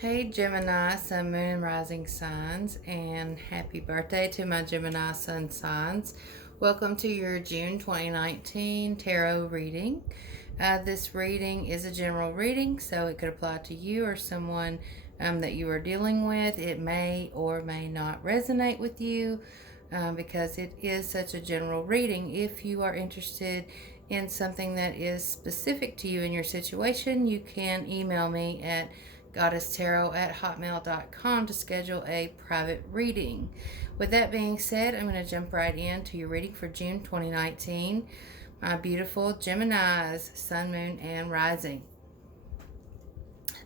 Hey Gemini, Sun, Moon, and Rising signs, and happy birthday to my Gemini Sun signs. Welcome to your June 2019 tarot reading. This reading is a general reading, so it could apply to you or someone that you are dealing with. It may or may not resonate with you because it is such a general reading. If you are interested in something that is specific to you and your situation, you can email me at goddesstarot@hotmail.com to schedule a private reading. With that being said, I'm going to jump right into your reading for June 2019. My beautiful Geminis, Sun, Moon, and Rising.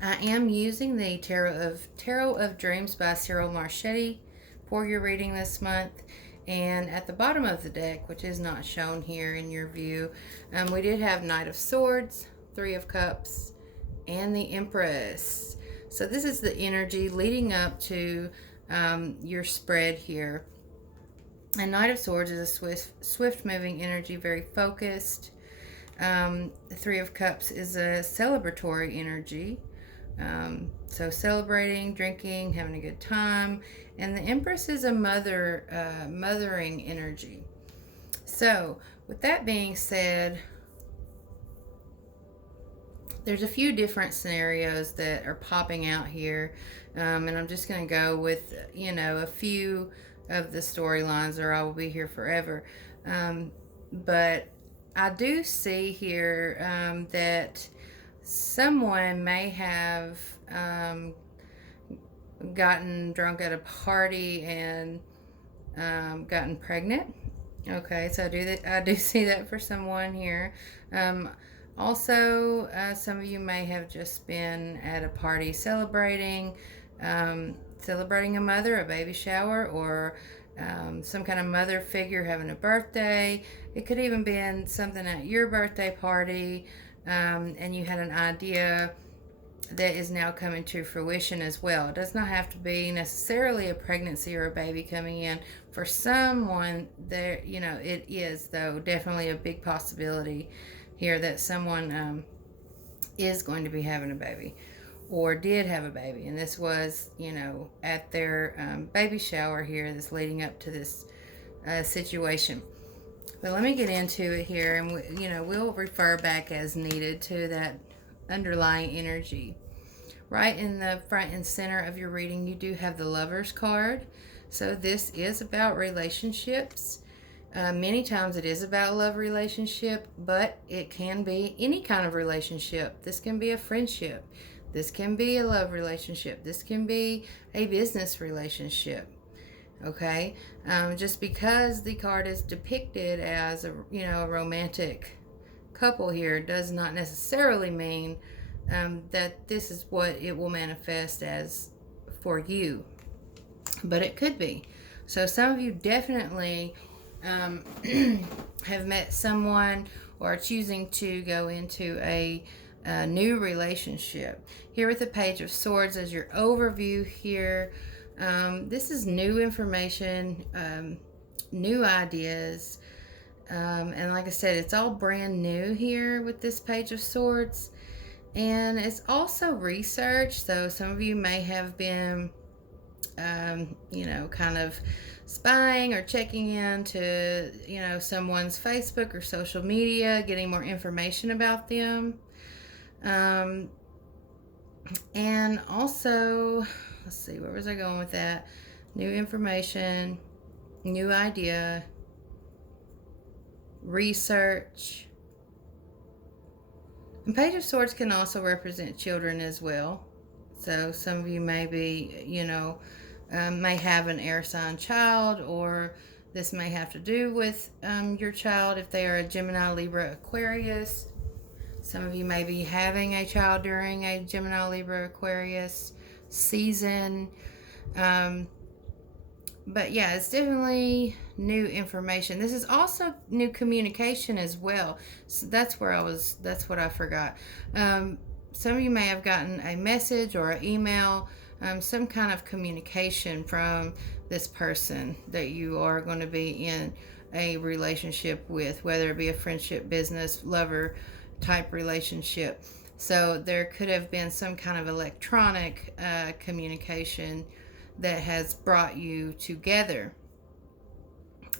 I am using the Tarot of Dreams by Cyril Marchetti for your reading this month. And at the bottom of the deck, which is not shown here in your view, we did have Knight of Swords, Three of Cups, and the Empress. So this is the energy leading up to your spread here. And Knight of Swords is a swift moving energy, very focused. The Three of Cups is a celebratory energy. So celebrating, drinking, having a good time. And the Empress is a mothering energy. So with that being said, there's a few different scenarios that are popping out here, and I'm just going to go with a few of the storylines, or I will be here forever. But I do see here that someone may have gotten drunk at a party and gotten pregnant. Okay, so I do see that for someone here. Also, some of you may have just been at a party celebrating a mother, a baby shower, or some kind of mother figure having a birthday. It could even be something at your birthday party, and you had an idea that is now coming to fruition as well. It does not have to be necessarily a pregnancy or a baby coming in. For someone, there, it is, though, definitely a big possibility here that someone is going to be having a baby or did have a baby. And this was, at their baby shower here that's leading up to this situation. But let me get into it here, and we'll refer back as needed to that underlying energy. Right in the front and center of your reading, you do have the Lovers card. So this is about relationships. Many times it is about a love relationship, but it can be any kind of relationship. This can be a friendship. This can be a love relationship. This can be a business relationship. Okay, just because the card is depicted as a romantic couple here does not necessarily mean that this is what it will manifest as for you, but it could be. So some of you definitely have met someone or are choosing to go into a new relationship. Here with the Page of Swords as your overview here, this is new information, new ideas, and like I said, it's all brand new here with this Page of Swords. And it's also research, so some of you may have been, kind of spying or checking into, someone's Facebook or social media, getting more information about them. And also, let's see, where was I going with that? New information, new idea, research. And Page of Swords can also represent children as well. So some of you may be, may have an air sign child, or this may have to do with your child if they are a Gemini, Libra, Aquarius. Some of you may be having a child during a Gemini, Libra, Aquarius season. But yeah, it's definitely new information. This is also new communication as well. So that's what I forgot. Some of you may have gotten a message or an email, some kind of communication from this person that you are going to be in a relationship with, whether it be a friendship, business, lover type relationship. So there could have been some kind of electronic communication that has brought you together.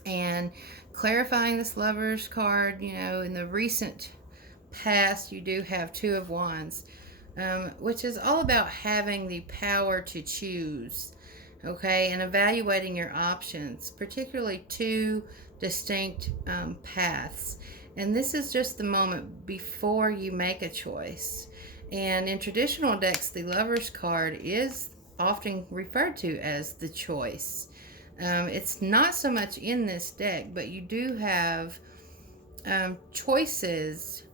And clarifying this Lover's card, in the recent past, you do have Two of Wands, which is all about having the power to choose, okay, and evaluating your options, particularly two distinct paths. And this is just the moment before you make a choice. And in traditional decks, the Lover's card is often referred to as the choice. It's not so much in this deck, but you do have choices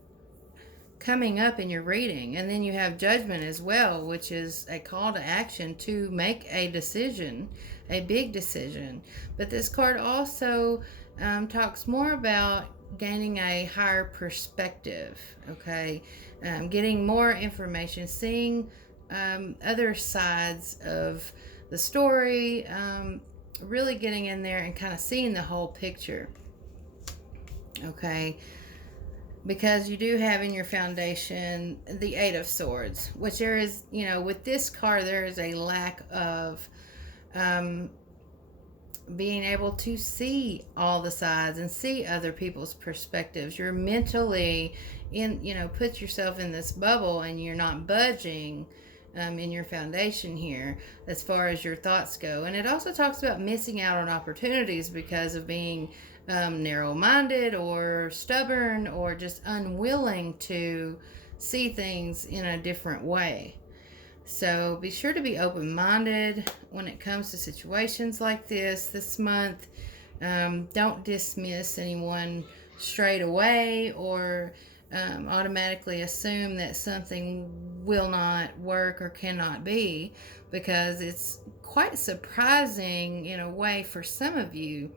coming up in your reading. And then you have Judgment as well, which is a call to action to make a decision, a big decision. But this card also talks more about gaining a higher perspective, okay? Getting more information, seeing other sides of the story, really getting in there and kind of seeing the whole picture, okay? Because you do have in your foundation the Eight of Swords, which there is, with this card, there is a lack of being able to see all the sides and see other people's perspectives. You're mentally put yourself in this bubble and you're not budging in your foundation here as far as your thoughts go. And it also talks about missing out on opportunities because of being narrow-minded or stubborn or just unwilling to see things in a different way. So be sure to be open-minded when it comes to situations like this month. Don't dismiss anyone straight away or automatically assume that something will not work or cannot be, because it's quite surprising in a way for some of you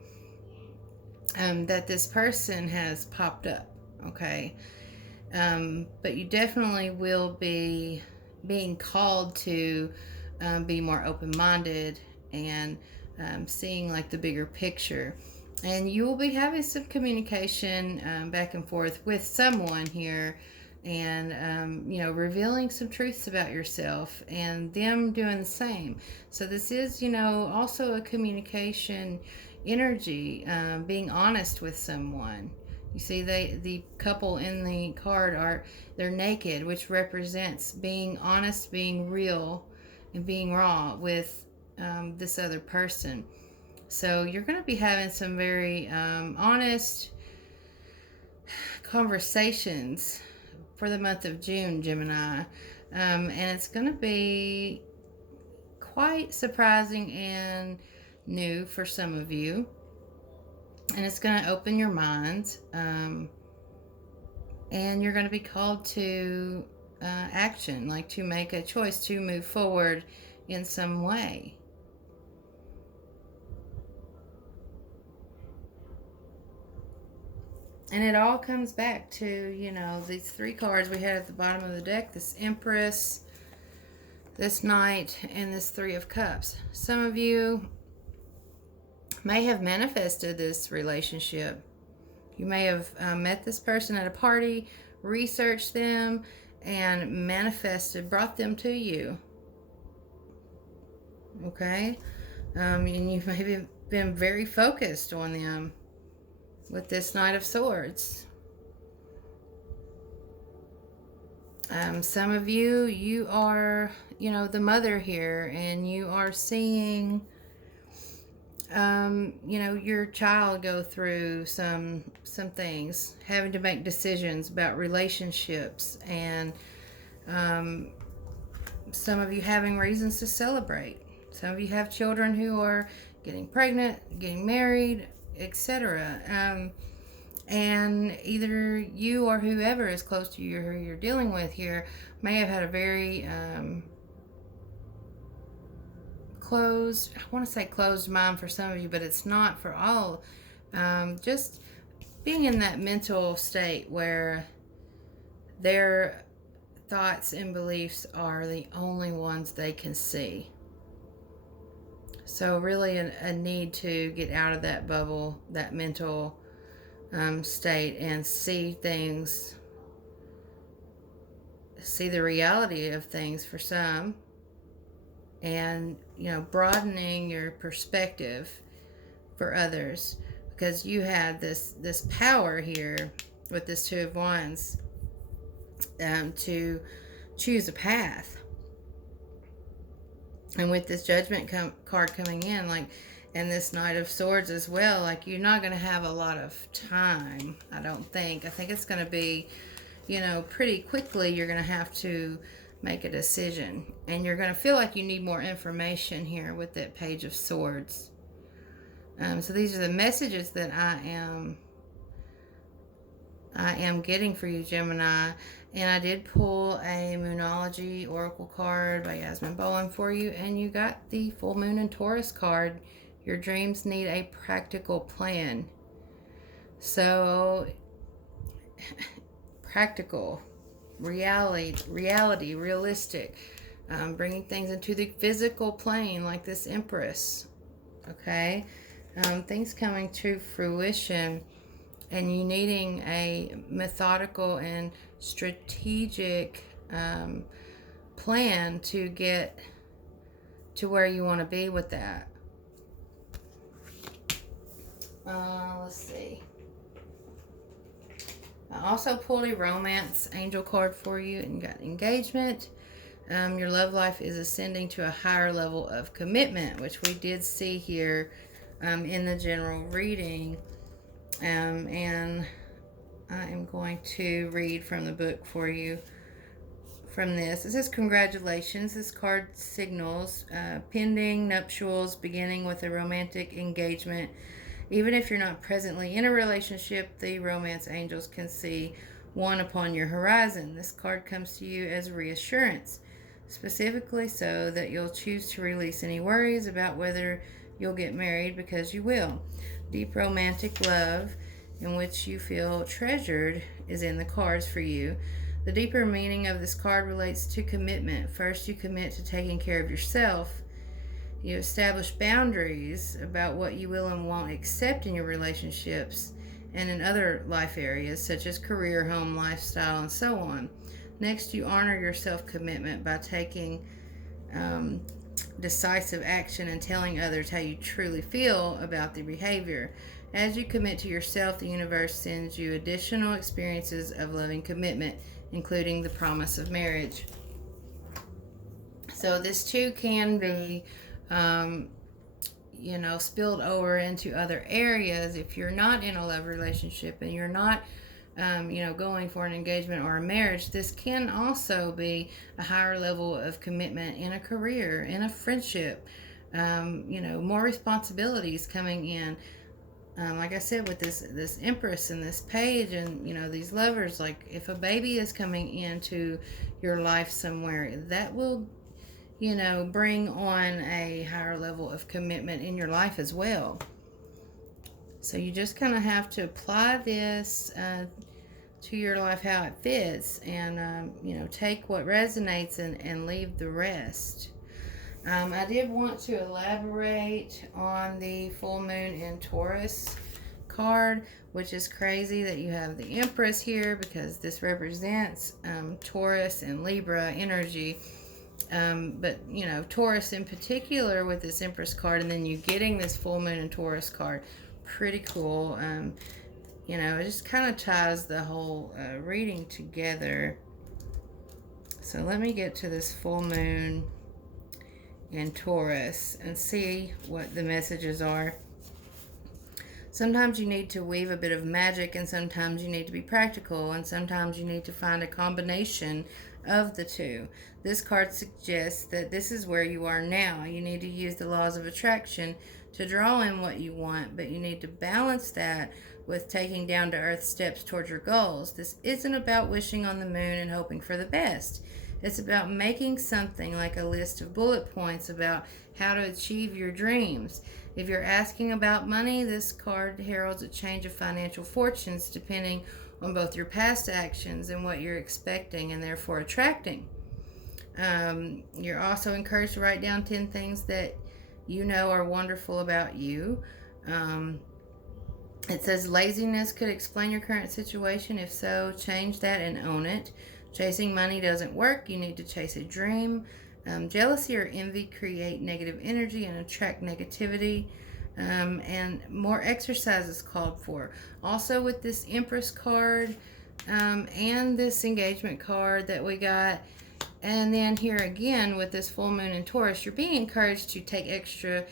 that this person has popped up, okay? But you definitely will be being called to be more open-minded and seeing like the bigger picture. And you will be having some communication back and forth with someone here, and revealing some truths about yourself and them doing the same. So this is also a communication energy, being honest with someone. You see, the couple in the card they're naked, which represents being honest, being real, and being raw with this other person. So you're going to be having some very honest conversations for the month of June, Gemini. And it's going to be quite surprising and new for some of you. And it's going to open your mind. And you're going to be called to action, like to make a choice to move forward in some way. And it all comes back to, these three cards we had at the bottom of the deck, this Empress, this Knight, and this Three of Cups. Some of you may have manifested this relationship. You may have met this person at a party, researched them, and manifested, brought them to you. Okay? And you may have been very focused on them with this Knight of Swords. Some of you are, the mother here, and you are seeing, your child go through some things, having to make decisions about relationships, and some of you having reasons to celebrate. Some of you have children who are getting pregnant, getting married, etc. And either you or whoever is close to you, who you're dealing with here, may have had a very closed, I want to say closed mind for some of you, but it's not for all. Just being in that mental state where their thoughts and beliefs are the only ones they can see. So really a need to get out of that bubble, that mental state, and see things see the reality of things for some, and broadening your perspective for others, because you had this power here with this Two of Wands, to choose a path. And with this Judgment card coming in, like, and this Knight of Swords as well, like, you're not going to have a lot of time, I don't think. I think it's going to be, pretty quickly you're going to have to make a decision. And you're going to feel like you need more information here with that Page of Swords. So these are the messages that I am getting for you, Gemini. And I did pull a Moonology Oracle card by Yasmin Bowen for you, and you got the Full Moon in Taurus card. Your dreams need a practical plan. So, practical, reality, realistic, bringing things into the physical plane, like this Empress. Okay, things coming to fruition, and you needing a methodical and strategic plan to get to where you want to be with that. Let's see. I also pulled a Romance Angel card for you, and got engagement. Your love life is ascending to a higher level of commitment, which we did see here in the general reading. And I am going to read from the book for you from this. It says, congratulations. This card signals pending nuptials beginning with a romantic engagement. Even if you're not presently in a relationship, the romance angels can see one upon your horizon. This card comes to you as reassurance, specifically so that you'll choose to release any worries about whether you'll get married, because you will. Deep romantic love in which you feel treasured is in the cards for you. The deeper meaning of this card relates to commitment. First, you commit to taking care of yourself. You establish boundaries about what you will and won't accept in your relationships and in other life areas, such as career, home, lifestyle, and so on. Next, you honor your self-commitment by taking decisive action and telling others how you truly feel about the behavior. As you commit to yourself, the universe sends you additional experiences of loving commitment, including the promise of marriage. So this too can be spilled over into other areas. If you're not in a love relationship and you're not going for an engagement or a marriage, this can also be a higher level of commitment in a career, in a friendship, more responsibilities coming in. Like I said, with this Empress and this Page and, these lovers, like if a baby is coming into your life somewhere, that will, bring on a higher level of commitment in your life as well. So you just kind of have to apply this to your life how it fits, and, take what resonates and leave the rest. I did want to elaborate on the Full Moon in Taurus card, which is crazy that you have the Empress here, because this represents Taurus and Libra energy. But Taurus in particular with this Empress card, and then you getting this Full Moon in Taurus card, pretty cool. It just kind of ties the whole reading together. So let me get to this Full Moon in Taurus and see what the messages are. Sometimes you need to weave a bit of magic, and sometimes you need to be practical, and sometimes you need to find a combination of the two. This card suggests that this is where you are now. You need to use the laws of attraction to draw in what you want, but you need to balance that with taking down-to-earth steps towards your goals. This isn't about wishing on the moon and hoping for the best. It's about making something like a list of bullet points about how to achieve your dreams. If you're asking about money, this card heralds a change of financial fortunes depending on both your past actions and what you're expecting and therefore attracting. You're also encouraged to write down 10 things that you know are wonderful about you. It says laziness could explain your current situation. If so, change that and own it. Chasing money doesn't work. You need to chase a dream. Jealousy or envy create negative energy and attract negativity. And more exercise is called for. Also, with this Empress card and this engagement card that we got, and then here again with this full moon in Taurus, you're being encouraged to take extra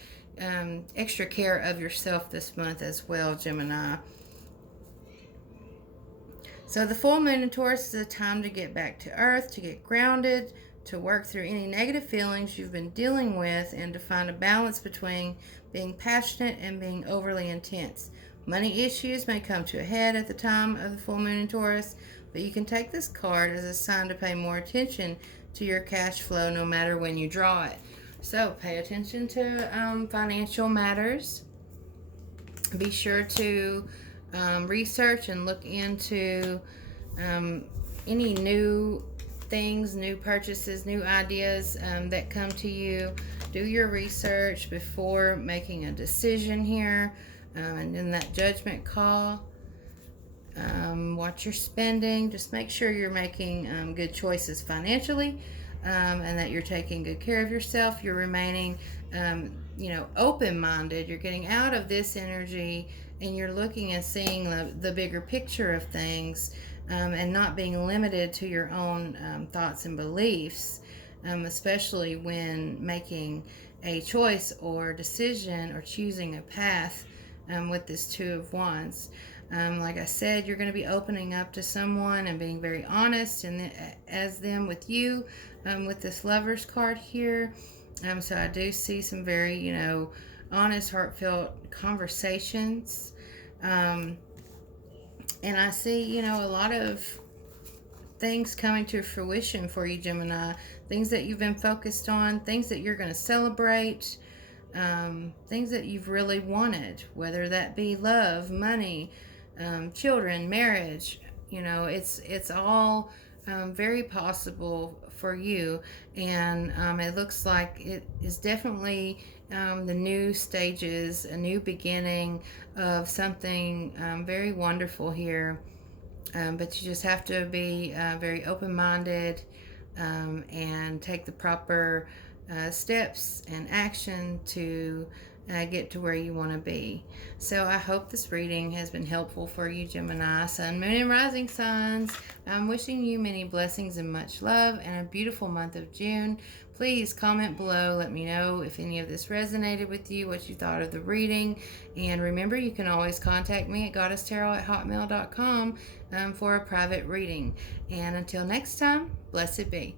care of yourself this month as well, Gemini. So the full moon in Taurus is a time to get back to earth, to get grounded, to work through any negative feelings you've been dealing with, and to find a balance between being passionate and being overly intense. Money issues may come to a head at the time of the full moon in Taurus, but you can take this card as a sign to pay more attention to your cash flow no matter when you draw it. So pay attention to financial matters. Be sure to research and look into any new things, new purchases, new ideas that come to you. Do your research before making a decision here, and then that judgment call. Watch your spending. Just make sure you're making good choices financially, and that you're taking good care of yourself. You're remaining open-minded. You're getting out of this energy and you're looking and seeing the bigger picture of things, and not being limited to your own thoughts and beliefs, especially when making a choice or decision or choosing a path with this Two of Wands. Like I said, you're going to be opening up to someone and being very honest and as them with you, with this Lover's card here. So I do see some very, honest, heartfelt conversations. And I see, a lot of things coming to fruition for you, Gemini. Things that you've been focused on, things that you're going to celebrate, things that you've really wanted, whether that be love, money, children, marriage. It's all very possible for you, and it looks like it is definitely the new stages, a new beginning of something very wonderful here. But you just have to be very open-minded, and take the proper steps and action to get to where you want to be. So I hope this reading has been helpful for you, Gemini, Sun, Moon, and Rising signs. I'm wishing you many blessings and much love and a beautiful month of June. Please comment below. Let me know if any of this resonated with you, what you thought of the reading. And remember, you can always contact me at goddesstarot@hotmail.com for a private reading. And until next time, blessed be.